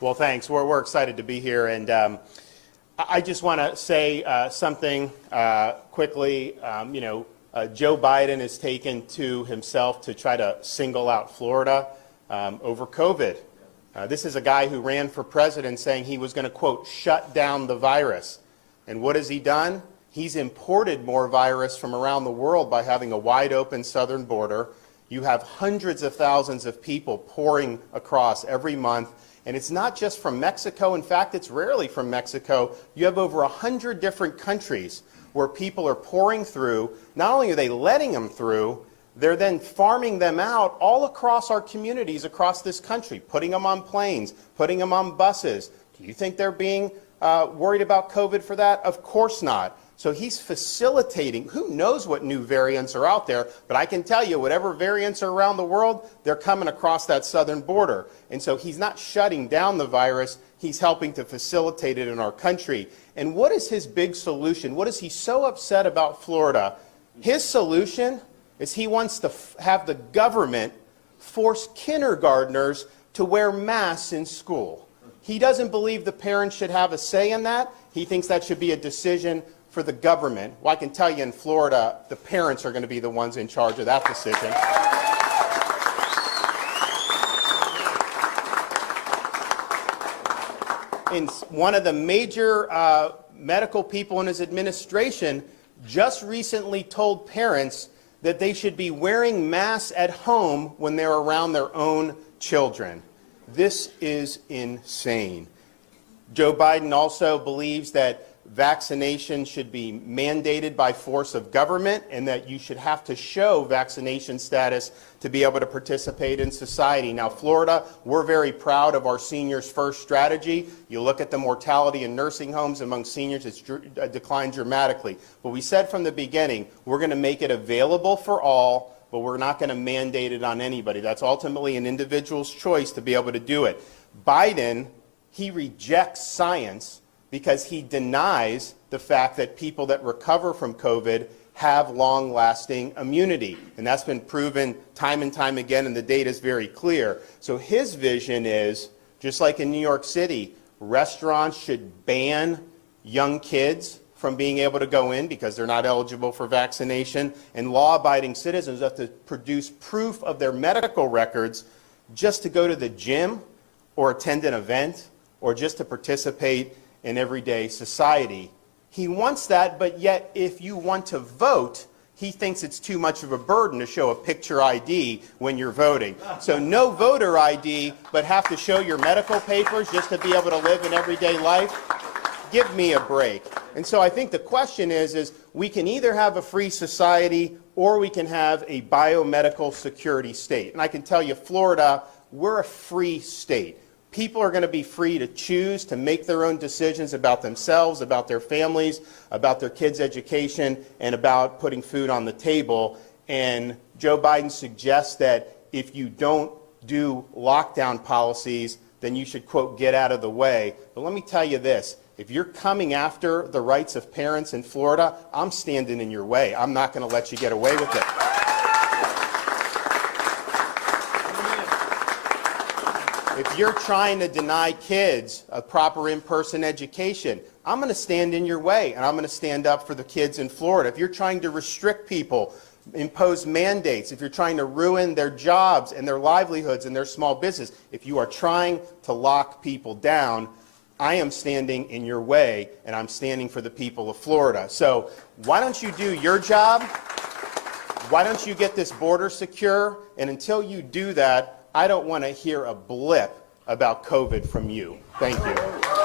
Well, thanks. We're excited to be here, and I just want to say something quickly. Joe Biden has taken to himself to try to single out Florida over COVID. This is a guy who ran for president saying he was going to, quote, shut down the virus. And what has he done? He's imported more virus from around the world by having a wide open southern border. You have hundreds of thousands of people pouring across every month. And it's not just from Mexico. In fact, it's rarely from Mexico. You have over 100 different countries where people are pouring through. Not only are they letting them through, they're then farming them out all across our communities across this country, putting them on planes, putting them on buses. Do you think they're being worried about COVID for that? Of course not. So he's facilitating. Who knows what new variants are out there, but I can tell you whatever variants are around the world, they're coming across that southern border. And so he's not shutting down the virus, he's helping to facilitate it in our country. And what is his big solution? What is he so upset about Florida? His solution is he wants to have the government force kindergartners to wear masks in school. He doesn't believe the parents should have a say in that. He thinks that should be a decision for the government. Well, I can tell you in Florida, the parents are going to be the ones in charge of that decision. And one of the major medical people in his administration just recently told parents that they should be wearing masks at home when they're around their own children. This is insane. Joe Biden also believes that vaccination should be mandated by force of government and that you should have to show vaccination status to be able to participate in society. Now, Florida, we're very proud of our Seniors First strategy. You look at the mortality in nursing homes among seniors, it's declined dramatically. But we said from the beginning, we're going to make it available for all, but we're not going to mandate it on anybody. That's ultimately an individual's choice to be able to do it. Biden, he rejects science because he denies the fact that people that recover from COVID have long-lasting immunity. And that's been proven time and time again, and the data is very clear. So his vision is, just like in New York City, restaurants should ban young kids from being able to go in because they're not eligible for vaccination, and law-abiding citizens have to produce proof of their medical records just to go to the gym or attend an event or just to participate in everyday society. He wants that, but yet if you want to vote, he thinks it's too much of a burden to show a picture ID when you're voting. So no voter ID, but have to show your medical papers just to be able to live in everyday life? Give me a break. And so I think the question is we can either have a free society or we can have a biomedical security state. And I can tell you, Florida, we're a free state. People are going to be free to choose to make their own decisions about themselves, about their families, about their kids' education, and about putting food on the table. And Joe Biden suggests that if you don't do lockdown policies, then you should, quote, get out of the way. But let me tell you this. If you're coming after the rights of parents in Florida, I'm standing in your way. I'm not going to let you get away with it. If you're trying to deny kids a proper in-person education, I'm going to stand in your way, and I'm going to stand up for the kids in Florida. If you're trying to restrict people, impose mandates, if you're trying to ruin their jobs and their livelihoods and their small business, if you are trying to lock people down, I am standing in your way, and I'm standing for the people of Florida. So why don't you do your job? Why don't you get this border secure? And until you do that, I don't want to hear a blip about COVID from you. Thank you.